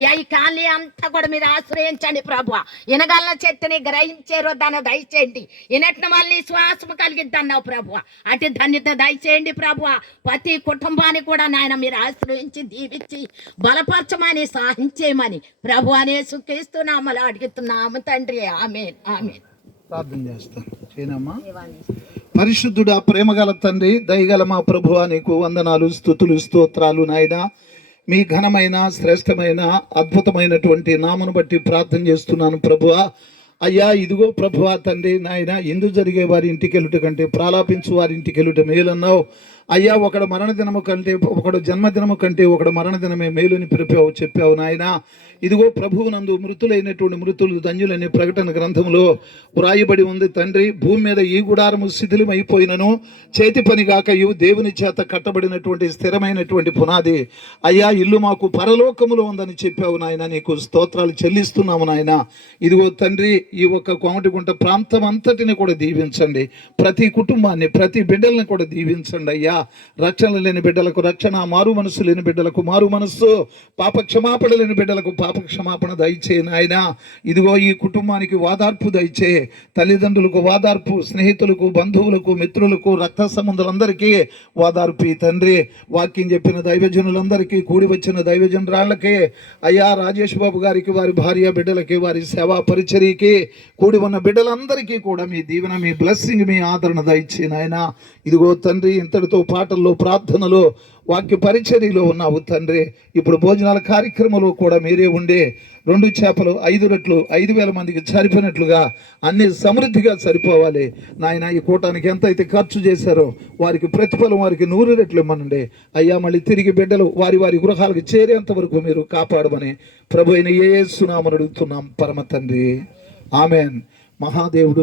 ఈ కాలనీ అంతా కూడా మీరు ఆశ్రయించండి ప్రభు. వినగల చెట్టుని గ్రహించారో దాన్ని దయచేయండి. వినట్న వాళ్ళని శ్వాసము కలిగిద్దన్నావు ప్రభు. అటు ధన్యత దయచేయండి ప్రభు. ప్రతి కుటుంబాన్ని కూడా నాయన మీరు ఆశ్రయించి దీవించి బలపరచమని సాహించేయమని ప్రభు అనే సుఖిస్తున్నామని అడుగుతున్నాము తండ్రి. ఆమేన్ ఆమేన్. ప్రార్థన చేస్తాను. పరిశుద్ధుడా, ప్రేమగల తండ్రి, దయగల మా ప్రభువా, నీకు వందనాలు, స్తుతులు, స్తోత్రాలు నాయన. మీ ఘనమైన, శ్రేష్టమైన, అద్భుతమైనటువంటి నామను బట్టి ప్రార్థన చేస్తున్నాను ప్రభువా. అయ్యా, ఇదిగో ప్రభువా తండ్రి నాయన, ఇందు జరిగే వారి ఇంటికి వెళ్ళుట కంటే ప్రాలాపించు వారి ఇంటికి వెళ్ళుట మేలన్నావు. అయ్యా, ఒకడు మరణదినము కంటే, ఒకడు జన్మదినము కంటే ఒకడు మరణదినమే మేలుని చెప్పావు నాయన. ఇదిగో ప్రభువునందు మృతులైనటువంటి మృతులు ధన్యులనే ప్రకటన గ్రంథంలో వ్రాయబడి ఉంది తండ్రి. భూమి మీద ఈ గుడారము శిథిలమైపోయినను చేతి పని గాకయు దేవుని చేత కట్టబడినటువంటి స్థిరమైనటువంటి పునాది అయ్యా ఇల్లు మాకు పరలోకములో ఉందని చెప్పావు నాయన. నీకు స్తోత్రాలు చెల్లిస్తున్నాము నాయన. ఇదిగో తండ్రి, ఈ ఒక్క కోమటిగుంట ప్రాంతం అంతటిని కూడా దీవించండి. ప్రతి కుటుంబాన్ని, ప్రతి బిడ్డల్ని కూడా దీవించండి అయ్యా. రక్షణ లేని బిడ్డలకు రక్షణ, మారు మనసు లేని బిడ్డలకు మారు మనస్సు, పాప క్షమాపణ లేని బిడ్డలకు పాప క్షమాపణ దయచే నాయన. ఇదిగో ఈ కుటుంబానికి వాదార్పు దయచే, తల్లిదండ్రులకు వాదార్పు, స్నేహితులకు, బంధువులకు, మిత్రులకు, రక్త సంబంధులందరికీ వాదార్పు తండ్రి. వాక్యం చెప్పిన దైవజనులందరికీ, కూడి వచ్చిన దైవజనురాళ్ళకి అయ్యా, రాజేష్ బాబు గారికి, వారి భార్య బిడ్డలకి, వారి సేవా పరిచర్యకి, కూడి ఉన్న బిడ్డలందరికీ కూడా మీ దీవెన, మీ బ్లెస్సింగ్, మీ ఆదరణ దయచే నాయన. ఇదిగో తండ్రి, ఇంతటితో పాటల్లో, ప్రార్థనలో, వాక్య పరిచర్యలో ఉన్నావు తండ్రి. ఇప్పుడు భోజనాల కార్యక్రమంలో కూడా మీరే ఉండే 2 చేపలు 5 రెట్లు 5,000 మందికి సరిపోయినట్లుగా అన్ని సమృద్ధిగా సరిపోవాలి నాయన. ఈ కూటానికి ఎంత అయితే ఖర్చు చేశారో వారికి ప్రతిఫలం వారికి 100 రెట్లు ఇమ్మనండి అయ్యా. మళ్ళీ తిరిగి బిడ్డలు వారి వారి గృహాలకు చేరేంత వరకు మీరు కాపాడమని ప్రభు అయిన యేసు నామమున అడుగుతున్నాం పరమ తండ్రి. ఆమెన్. మహాదేవుడు